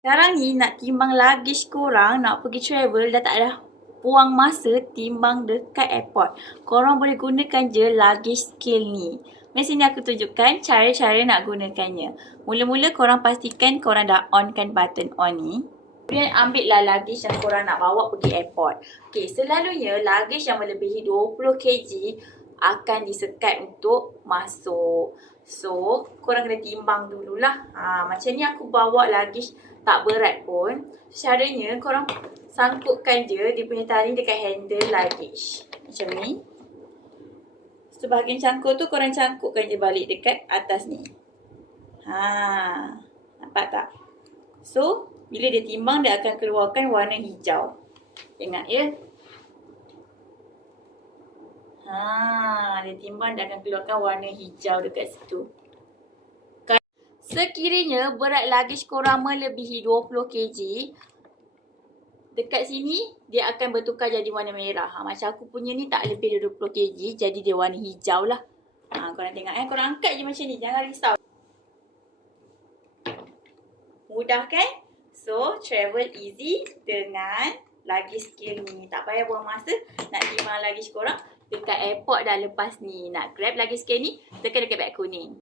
Sekarang ni nak timbang luggage korang nak pergi travel dah tak ada buang masa timbang dekat airport. Korang boleh gunakan je luggage scale ni. Mari sini aku tunjukkan cara-cara nak gunakannya. Mula-mula korang pastikan korang dah onkan button on ni. Kemudian ambil lah luggage yang korang nak bawa pergi airport. Okey, selalunya luggage yang melebihi 20 kg akan disekat untuk masuk. So, korang kena timbang dululah. Macam ni aku bawa luggage tak berat pun. Caranya korang sangkutkan je dia punya tali dekat handle luggage. Macam ni. Sebahagian cangkul tu korang cangkutkan je balik dekat atas ni. Nampak tak? So, bila dia timbang dia akan keluarkan warna hijau. Ingat ya. Dia timbang dia akan keluarkan warna hijau dekat situ. Sekiranya berat luggage korang melebihi 20 kg, dekat sini dia akan bertukar jadi warna merah. Macam aku punya ni tak lebih dari 20 kg, jadi dia warna hijau lah. Korang tengok korang angkat je macam ni, jangan risau. Mudah kan? So, travel easy dengan luggage scale ni. Tak payah buang masa nak timbang luggage korang dekat airport dah lepas ni. Nak grab luggage scale ni, tekan dekat beg kuning.